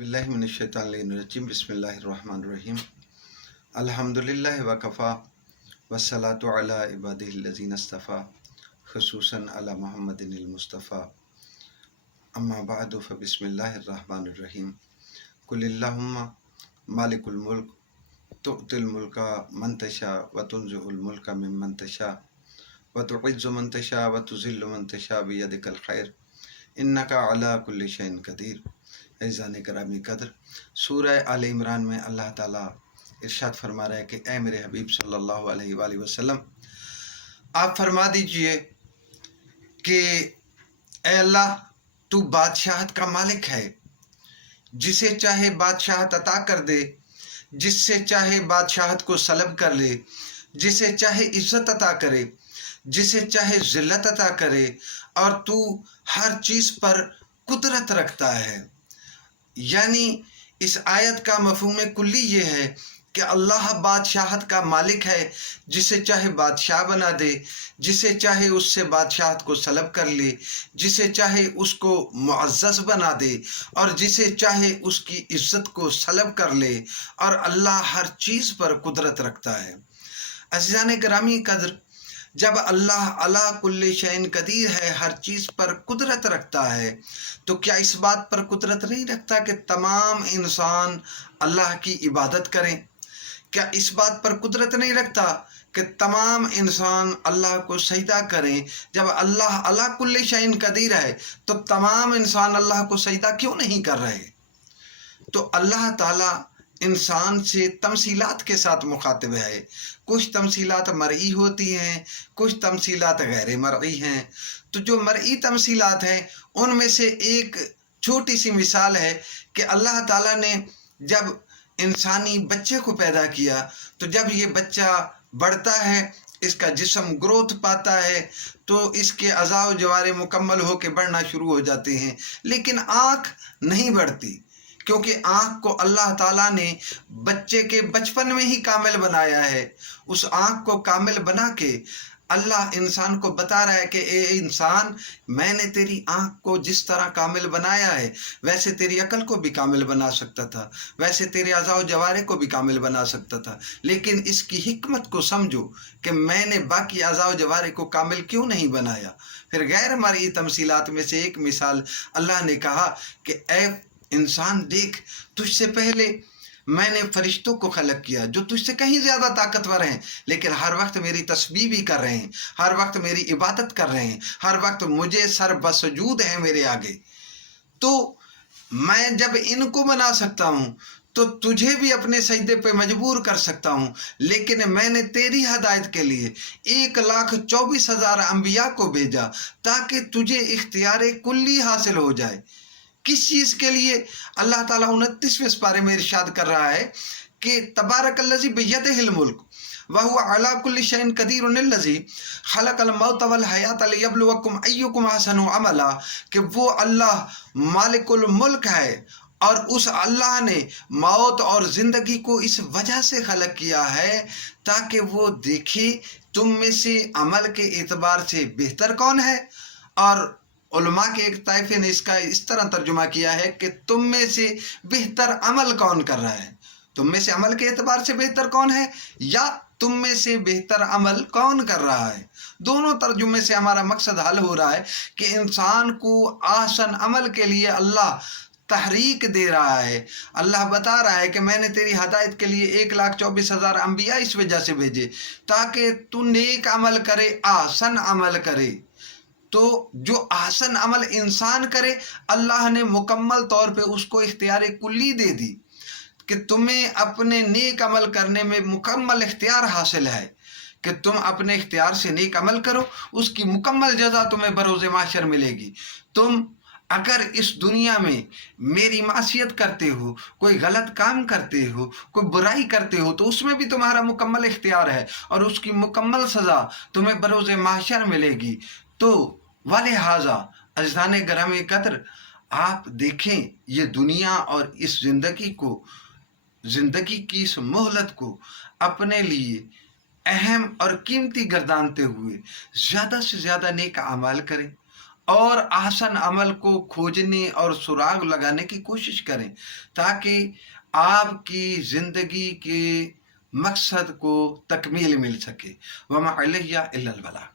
औज़ुबिल्लाहिमिनश्शैतानिर्रजीम बिस्मिल्लाहिर्रहमानिर्रहीम अल्हम्दुलिल्लाहि वकफ़ा वस्सलातु अला इबादिहिल्लज़ीना इस्तफ़ा खुसूसन अला मुहम्मदिनिल मुस्तफ़ा अम्मा बअदु फ़बिस्मिल्लाहिर्रहमानिर्रहीम कुलिल्लाहुम्मा मालिकुल मुल्क तुअतिल मुल्का मन तशा व तुनज़िउल मुल्का मिम्मन तशा व तुइज़्ज़ु मन तशा व तुज़िल्लु मन तशा बियदिकल खैर इन्नका अला कुल्लि शैइन कदीर। ऐज़ान करामी कदर सूरह आल इमरान में अल्लाह ताला इरशाद फरमा रहा है कि ऐ मेरे हबीब सल्लल्लाहु अलैहि वसल्लम, आप फरमा दीजिए कि ऐ अल्लाह, तू बादशाहत का मालिक है, जिसे चाहे बादशाहत अता कर दे, जिससे चाहे बादशाहत को सलब कर ले, जिसे चाहे इज़्ज़त अता करे, जिसे चाहे ज़िल्लत अता करे, और तू हर चीज़ पर कुदरत रखता है। यानी इस आयत का मफ़हूम कुल्ली ये है कि अल्लाह बादशाहत का मालिक है, जिसे चाहे बादशाह बना दे, जिसे चाहे उससे बादशाहत को सलब कर ले, जिसे चाहे उसको मुअज़्ज़ज़ बना दे, और जिसे चाहे उसकी इज़्ज़त को सलब कर ले, और अल्लाह हर चीज़ पर कुदरत रखता है। अज़ीज़ान गिरामी कदर, जब अल्लाह अला कुल्ली शैइन कदीर है, हर चीज़ पर कुदरत रखता है, तो क्या इस बात पर कुदरत नहीं रखता कि तमाम इंसान अल्लाह की इबादत करें? क्या इस बात पर कुदरत नहीं रखता कि तमाम इंसान अल्लाह को सजदा करें? जब अल्लाह अला कुल्ली शैइन कदीर है, तो तमाम इंसान अल्लाह को सजदा क्यों नहीं कर रहे? तो अल्लाह ताला इंसान से तमसीलात के साथ मुखातिब है। कुछ तमसीलात मरई होती हैं, कुछ तमसीलात गैर मरई हैं। तो जो मरई तमसीलात हैं, उनमें से एक छोटी सी मिसाल है कि अल्लाह ताला ने जब इंसानी बच्चे को पैदा किया, तो जब ये बच्चा बढ़ता है, इसका जिस्म ग्रोथ पाता है, तो इसके अज़ा व जवारे मुकम्मल होकर बढ़ना शुरू हो जाते हैं, लेकिन आँख नहीं बढ़ती, क्योंकि आँख को अल्लाह ताला ने बच्चे के बचपन में ही कामिल बनाया है। उस आँख को कामिल बना के अल्लाह इंसान को बता रहा है कि ए इंसान, मैंने तेरी आँख को जिस तरह कामिल बनाया है, वैसे तेरी अकल को भी कामिल बना सकता था, वैसे तेरे अज़ा व जवारे को भी कामिल बना सकता था, लेकिन इसकी हिकमत को समझो कि मैंने बाकी अज़ा व जवारे को कामिल क्यों नहीं बनाया। फिर गैर मरई तमसीलात में से एक मिसाल अल्लाह ने कहा कि ए इंसान देख, तुझसे पहले मैंने फरिश्तों को खलक किया जो तुझसे कहीं ज़्यादा ताकतवर हैं, लेकिन हर वक्त मेरी तस्बीह भी कर रहे हैं, हर वक्त मेरी इबादत कर रहे हैं, हर वक्त मुझे सर बसजूद हैं मेरे आगे। तो मैं जब इनको बना सकता हूँ, तो तुझे भी अपने सजदे पे मजबूर कर सकता हूँ, लेकिन मैंने तेरी हदायत के लिए 1,24,000 अम्बिया को भेजा ताकि तुझे इख्तियार कुल्ली हासिल हो जाए। किस चीज़ के लिए? अल्लाह ताला 29वें पारे में इरशाद कर रहा है कि तबारकल्लज़ी बियदिहिल मुल्क व हुवा अला कुल्लि शैइन कदीरुल्लज़ी खलक़ल मौत वल हयात लियब्लुवकुम अय्युकुम अहसनु अमला, कि वो अल्लाह मालिकुल मुल्क है, और उस अल्लाह ने मौत और ज़िंदगी को इस वजह से खलक किया है ताकि वो देखे तुम में से अमल के एतबार से बेहतर कौन है। और उलमा के एक ताइफे ने इसका इस तरह तर्जुमा किया है कि तुम में से बेहतर अमल कौन कर रहा है, तुम में से अमल के एतबार से बेहतर कौन है, या तुम में से बेहतर अमल कौन कर रहा है। दोनों तर्जुमे से हमारा मकसद हल हो रहा है कि इंसान को आसन अमल के लिए अल्लाह तहरीक दे रहा है। अल्लाह बता रहा है कि मैंने तेरी हदायत के लिए 1,24,000 अम्बिया इस वजह से भेजे ताकि तू नेक अमल करे, आसन अमल करे। तो जो आसन अमल इंसान करे, अल्लाह ने मुकम्मल तौर पे उसको इख्तियार कुल्ली दे दी कि तुम्हें अपने नेक अमल करने में मुकम्मल इख्तियार हासिल है, कि तुम अपने इख्तियार से नेक अमल करो, उसकी मुकम्मल जज़ा तुम्हें बरोज़ माशर मिलेगी। तुम अगर इस दुनिया में मेरी मासियत करते हो, कोई गलत काम करते हो, कोई बुराई करते हो, तो उसमें भी तुम्हारा मुकम्मल इख्तियार है, और उसकी मुकम्मल सज़ा तुम्हें बरोज़ माशर मिलेगी। तो वाले हाजा अज़ीज़ान गिरामी कदर, आप देखें ये दुनिया और इस ज़िंदगी की इस मोहलत को अपने लिए अहम और कीमती गर्दानते हुए ज़्यादा से ज़्यादा नेक अमाल करें, اور احسن عمل کو کھوجنے اور سراغ لگانے کی کوشش کریں تاکہ آپ کی زندگی کے مقصد کو تکمیل مل سکے. وما علیہ الا البلاغ.